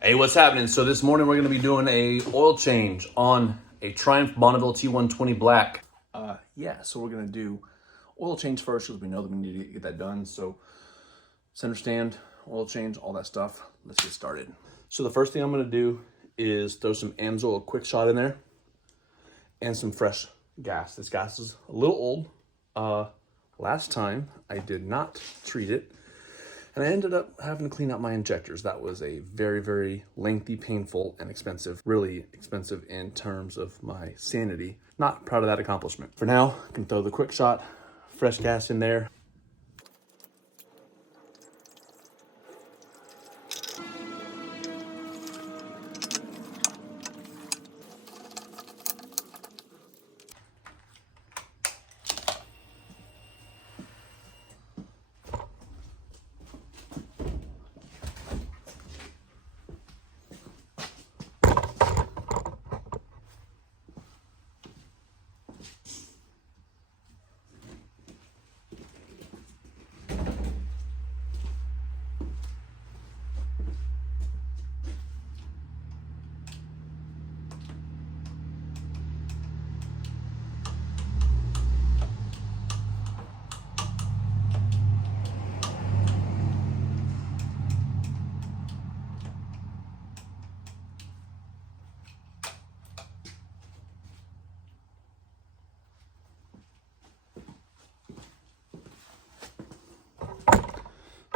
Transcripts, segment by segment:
Hey, what's happening? So this morning we're going to be doing a oil change on a Triumph Bonneville T120 Black. So we're going to do oil change first because we know that we need to get that done. So center stand, oil change, all that stuff. Let's get started. So the first thing I'm going to do is throw some AMSOIL quick shot in there and some fresh gas. This gas is a little old. Last time I did not treat it, and I ended up having to clean out my injectors. That was a very, very lengthy, painful, and expensive, really expensive in terms of my sanity. Not proud of that accomplishment. For now, I can throw the quick shot, fresh gas in there.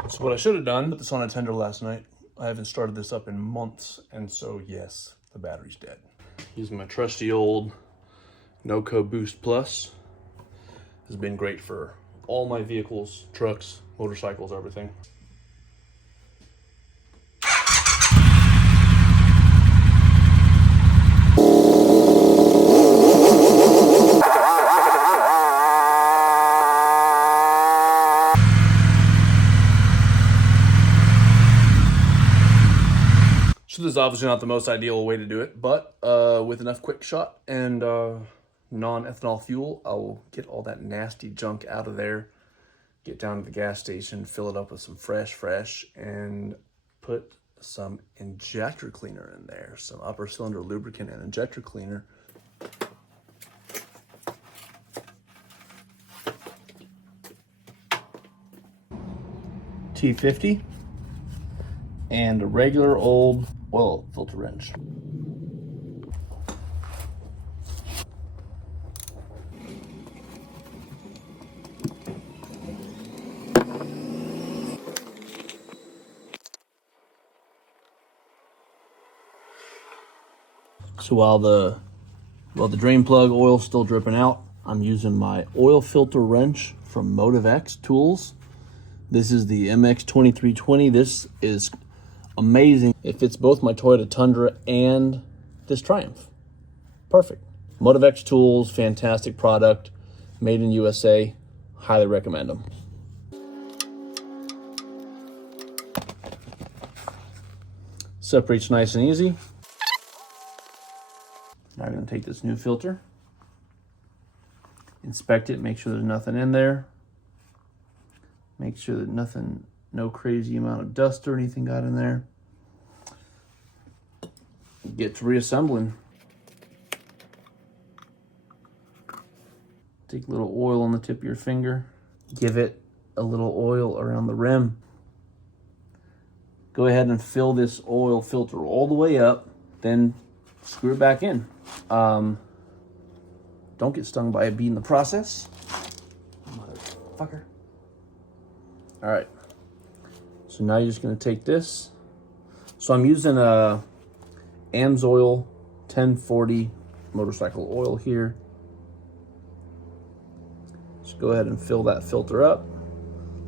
So what I should have done, put this on a tender last night. I haven't started this up in months, and so yes, the battery's dead. Using my trusty old NoCo Boost Plus. Has been great for all my vehicles, trucks, motorcycles, everything. So this is obviously not the most ideal way to do it, but with enough quick shot and non-ethanol fuel, I'll get all that nasty junk out of there, get down to the gas station, fill it up with some fresh, and put some injector cleaner in there, some upper cylinder lubricant and injector cleaner. T50 and a regular old oil filter wrench. So while the drain plug oil's still dripping out, I'm using my oil filter wrench from MotiveX Tools. This is the MX2320. This is amazing. It fits both my Toyota Tundra and this Triumph. Perfect. MotiveX Tools, fantastic product, made in USA. Highly recommend them. Separates nice and easy. Now I'm going to take this new filter, inspect it, make sure there's nothing in there. Make sure that no crazy amount of dust or anything got in there. Get to reassembling. Take a little oil on the tip of your finger. Give it a little oil around the rim. Go ahead and fill this oil filter all the way up, then screw it back in. Don't get stung by a bee in the process. Motherfucker. All right, so now you're just gonna take this. So I'm using a AMSOIL 1040 motorcycle oil here. Just go ahead and fill that filter up.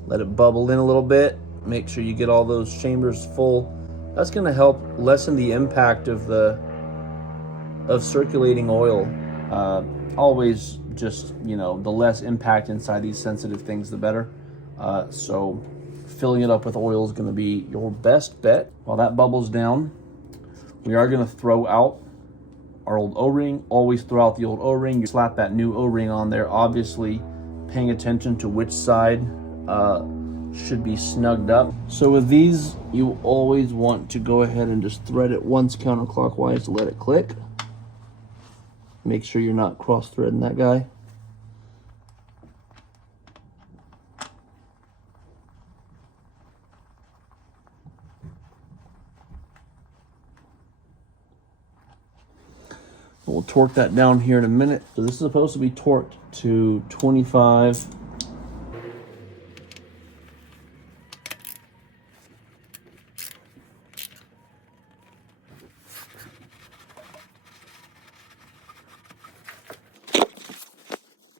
Let it bubble in a little bit. Make sure you get all those chambers full. That's gonna help lessen the impact of circulating oil. Always just, the less impact inside these sensitive things, the better. So filling it up with oil is going to be your best bet. While that bubbles down, we are going to throw out our old O-ring. Always throw out the old O-ring. You slap that new O-ring on there, obviously paying attention to which side should be snugged up. So with these, you always want to go ahead and just thread it once counterclockwise to let it click. Make sure you're not cross-threading that guy. We'll torque that down here in a minute. So this is supposed to be torqued to 25.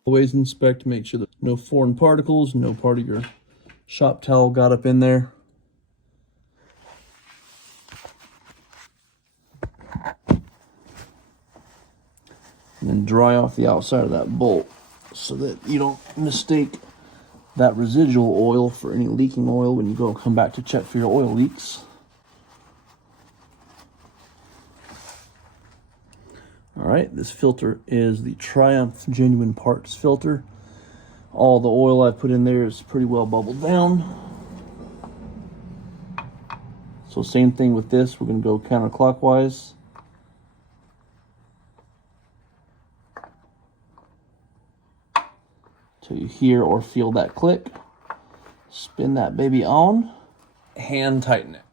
Always inspect to make sure that no foreign particles, no part of your shop towel got up in there. And then dry off the outside of that bolt so that you don't mistake that residual oil for any leaking oil when you come back to check for your oil leaks. All right, this filter is the Triumph Genuine Parts filter. All the oil I put in there is pretty well bubbled down. So same thing with this, we're gonna go counterclockwise. Till you hear or feel that click. Spin that baby on. Hand tighten it.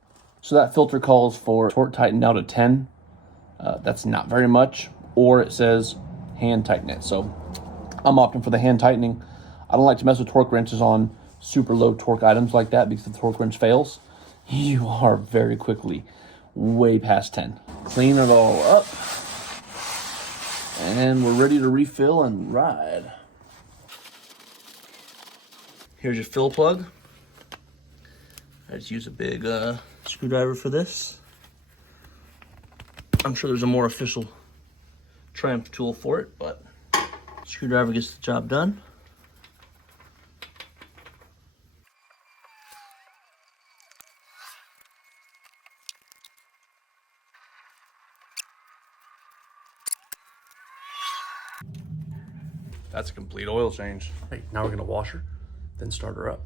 So that filter calls for torque tighten down to 10. That's not very much. Or it says hand tighten it. So I'm opting for the hand tightening. I don't like to mess with torque wrenches on super low torque items like that, because if the torque wrench fails, you are very quickly way past 10. Clean it all up. And we're ready to refill and ride. Here's your fill plug. I just use a big screwdriver for this. I'm sure there's a more official Triumph tool for it, but screwdriver gets the job done. That's a complete oil change. Right, now we're gonna wash her, then start her up.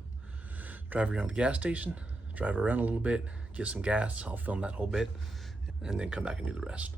Drive her down to the gas station, drive her around a little bit, get some gas, I'll film that whole bit, and then come back and do the rest.